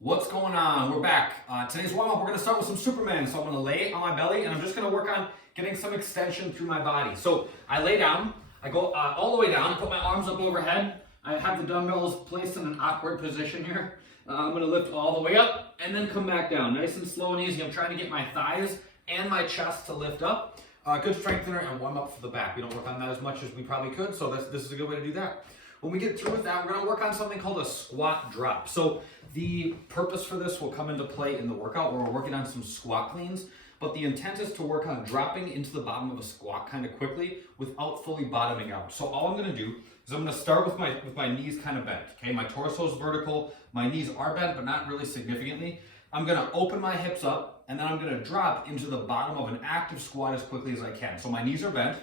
What's going on? We're back. Today's warm-up, we're going to start with some Superman. So I'm going to lay on my belly and I'm just going to work on getting some extension through my body. So I lay down, I go all the way down, put my arms up overhead. I have the dumbbells placed in an awkward position here. I'm going to lift all the way up and then come back down. Nice and slow and easy. I'm trying to get my thighs and my chest to lift up. Good strengthener and warm up for the back. We don't work on that as much as we probably could, so this is a good way to do that. When we get through with that, we're going to work on something called a squat drop. So the purpose for this will come into play in the workout where we're working on some squat cleans, but the intent is to work on dropping into the bottom of a squat kind of quickly without fully bottoming out. So all I'm going to do is I'm going to start with my knees kind of bent. Okay, my torso is vertical, my knees are bent, but not really significantly. I'm going to open my hips up, and then I'm going to drop into the bottom of an active squat as quickly as I can. So my knees are bent.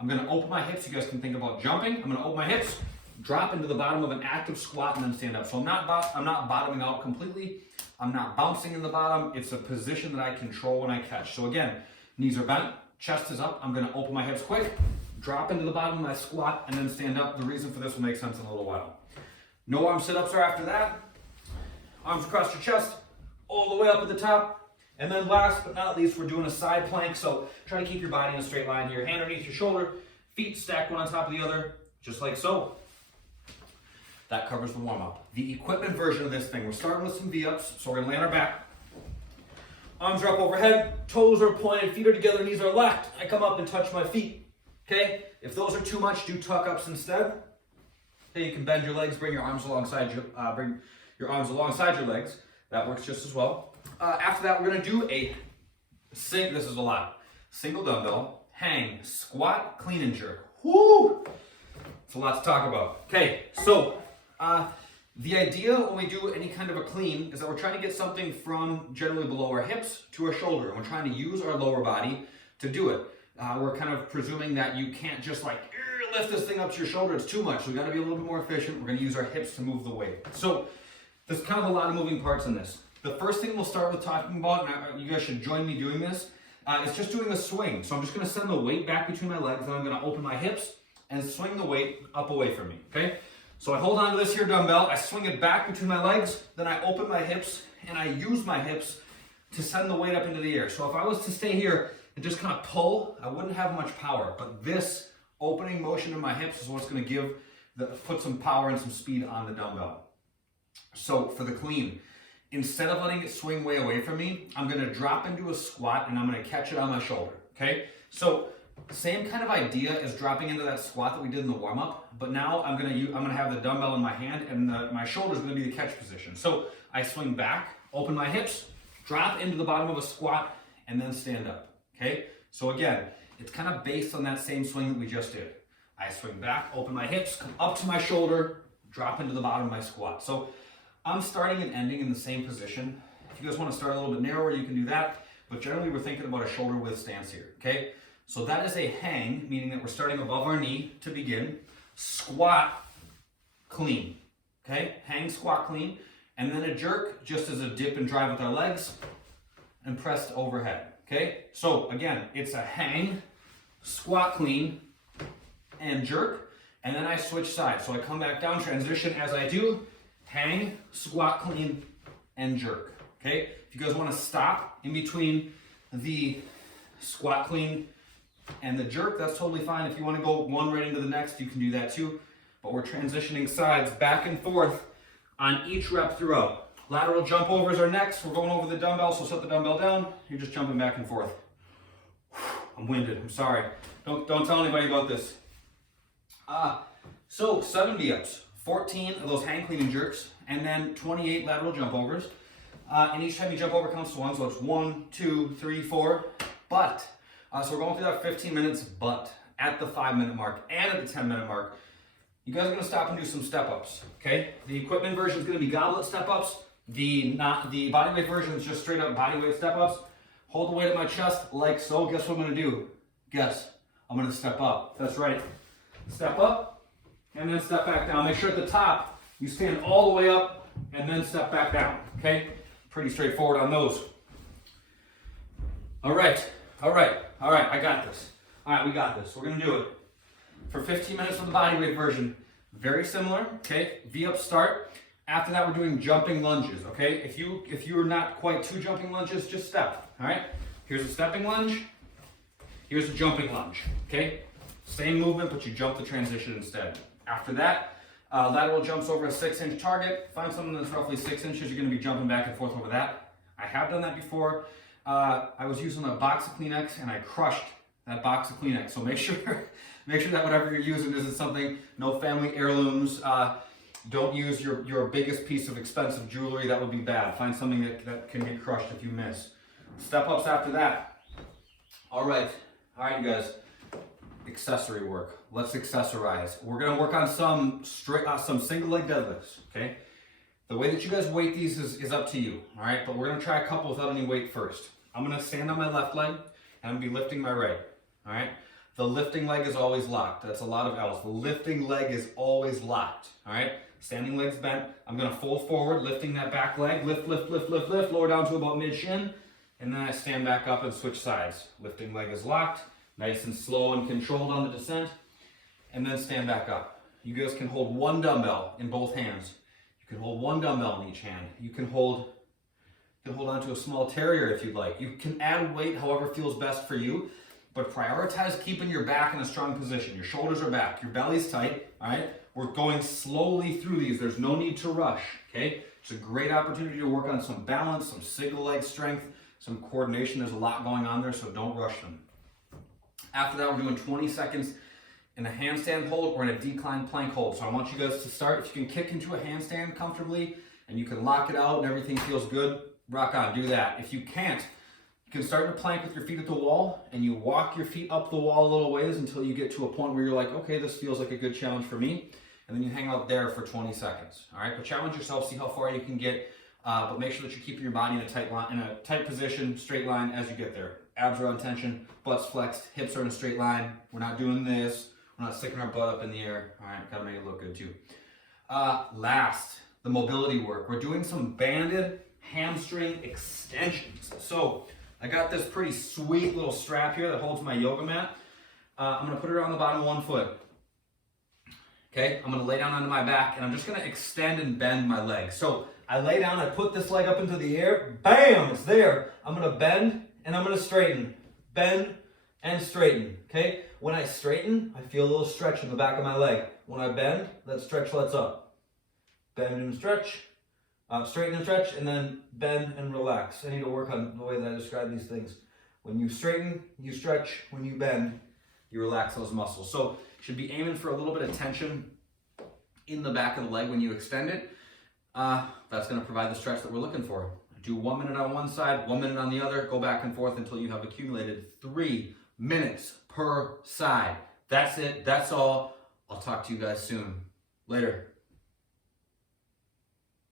I'm going to open my hips. You guys can think about jumping. I'm going to open my hips, drop into the bottom of an active squat, and then stand up. So I'm not bottoming out completely. I'm not bouncing in the bottom. It's a position that I control when I catch. So again, knees are bent, chest is up. I'm going to open my hips quick, drop into the bottom of my squat, and then stand up. The reason for this will make sense in a little while. No arm sit-ups are after that. Arms across your chest, all the way up at the top. And then last but not least, we're doing a side plank. So try to keep your body in a straight line here. Hand underneath your shoulder, feet stacked one on top of the other, just like so. That covers the warm-up. The equipment version of this thing, we're starting with some V-ups, so we're gonna lay on our back. Arms are up overhead, toes are pointed, feet are together, knees are locked. I come up and touch my feet, okay? If those are too much, do tuck-ups instead. Okay, you can bend your legs, bring your arms alongside your legs. That works just as well. After that, we're gonna do this is a lot. Single dumbbell, hang, squat, clean and jerk. Whoo! It's a lot to talk about. Okay, so the idea when we do any kind of a clean is that we're trying to get something from generally below our hips to our shoulder. And we're trying to use our lower body to do it. We're kind of presuming that you can't just like lift this thing up to your shoulder. It's too much. So we got to be a little bit more efficient. We're going to use our hips to move the weight. So there's kind of a lot of moving parts in this. The first thing we'll start with talking about, and you guys should join me doing this, is just doing a swing. So I'm just going to send the weight back between my legs, and I'm going to open my hips and swing the weight up away from me, okay? So I hold on to this here dumbbell, I swing it back between my legs, then I open my hips, and I use my hips to send the weight up into the air. So if I was to stay here and just kind of pull, I wouldn't have much power, but this opening motion in my hips is what's gonna put some power and some speed on the dumbbell. So for the clean, instead of letting it swing way away from me, I'm gonna drop into a squat and I'm gonna catch it on my shoulder, okay? So same kind of idea as dropping into that squat that we did in the warm-up, but now I'm gonna have the dumbbell in my hand and my shoulder is gonna be the catch position. So I swing back, open my hips, drop into the bottom of a squat, and then stand up, okay? So again, it's kind of based on that same swing that we just did. I swing back, open my hips, come up to my shoulder, drop into the bottom of my squat. So I'm starting and ending in the same position. If you guys wanna start a little bit narrower, you can do that, but generally we're thinking about a shoulder width stance here, okay? So that is a hang, meaning that we're starting above our knee to begin. Squat, clean, okay? Hang, squat, clean. And then a jerk, just as a dip and drive with our legs, and press overhead, okay? So again, it's a hang, squat, clean, and jerk. And then I switch sides. So I come back down, transition as I do, hang, squat, clean, and jerk, okay? If you guys wanna stop in between the squat, clean, and the jerk, that's totally fine. If you want to go one right into the next, you can do that too. But we're transitioning sides back and forth on each rep throughout. Lateral jump overs are next. We're going over the dumbbell, so set the dumbbell down. You're just jumping back and forth. I'm winded, I'm sorry. Don't tell anybody about this. So 7 V-ups, 14 of those hang, clean, and jerks, and then 28 lateral jump overs. And each time you jump over counts to 1, so it's 1, 2, 3, 4, but so we're going through that 15 minutes, but at the 5-minute mark and at the 10-minute mark, you guys are gonna stop and do some step-ups, okay? The equipment version is gonna be goblet step-ups. The bodyweight version is just straight up bodyweight step-ups. Hold the weight at my chest like so. Guess what I'm gonna do? Guess, I'm gonna step up. That's right. Step up, and then step back down. Make sure at the top, you stand all the way up, and then step back down, okay? Pretty straightforward on those. All right, I got this. All right, we got this. We're gonna do it for 15 minutes for the bodyweight version. Very similar, okay? V-up start. After that, we're doing jumping lunges, okay? If you're not quite two jumping lunges, just step, all right? Here's a stepping lunge. Here's a jumping lunge, okay? Same movement, but you jump the transition instead. After that, lateral jumps over a 6-inch target. Find something that's roughly 6 inches. You're gonna be jumping back and forth over that. I have done that before. I was using a box of Kleenex and I crushed that box of Kleenex. So make sure that whatever you're using isn't something, no family heirlooms. Don't use your biggest piece of expensive jewelry. That would be bad. Find something that can get crushed if you miss. Step ups after that. All right, you guys. Accessory work. Let's accessorize. We're gonna work on some single leg deadlifts. Okay. The way that you guys weight these is up to you. All right, but we're gonna try a couple without any weight first. I'm gonna stand on my left leg and I'm gonna be lifting my right. All right. The lifting leg is always locked. That's a lot of L's. The lifting leg is always locked. All right. Standing legs bent. I'm gonna fold forward, lifting that back leg. Lift, lower down to about mid shin. And then I stand back up and switch sides. Lifting leg is locked. Nice and slow and controlled on the descent. And then stand back up. You guys can hold one dumbbell in both hands. You can hold one dumbbell in each hand. You can hold onto a small terrier if you'd like. You can add weight however feels best for you. But prioritize keeping your back in a strong position. Your shoulders are back. Your belly's tight. All right? We're going slowly through these. There's no need to rush. Okay? It's a great opportunity to work on some balance, some single leg strength, some coordination. There's a lot going on there, so don't rush them. After that, we're doing 20 seconds in a handstand hold or in a decline plank hold. So I want you guys to start. If you can kick into a handstand comfortably and you can lock it out and everything feels good, rock on. Do that. If you can't, you can start in a plank with your feet at the wall and you walk your feet up the wall a little ways until you get to a point where you're like, okay, this feels like a good challenge for me. And then you hang out there for 20 seconds. All right, but challenge yourself, see how far you can get, but make sure that you're keeping your body in a tight position, straight line as you get there. Abs are on tension, butt's flexed, hips are in a straight line. We're not doing this. We're not sticking our butt up in the air. All right, gotta make it look good too. Last, the mobility work. We're doing some banded hamstring extensions. So I got this pretty sweet little strap here that holds my yoga mat. I'm gonna put it on the bottom of one foot. Okay, I'm gonna lay down onto my back and I'm just gonna extend and bend my leg. So I lay down, I put this leg up into the air, bam, it's there. I'm gonna bend and I'm gonna straighten. Bend and straighten, okay? When I straighten, I feel a little stretch in the back of my leg. When I bend, that stretch lets up. Bend and stretch, straighten and stretch, and then bend and relax. I need to work on the way that I describe these things. When you straighten, you stretch. When you bend, you relax those muscles. So you should be aiming for a little bit of tension in the back of the leg when you extend it. That's gonna provide the stretch that we're looking for. Do 1 minute on one side, 1 minute on the other, go back and forth until you have accumulated 3 minutes per side. That's it, that's all. I'll talk to you guys soon. Later.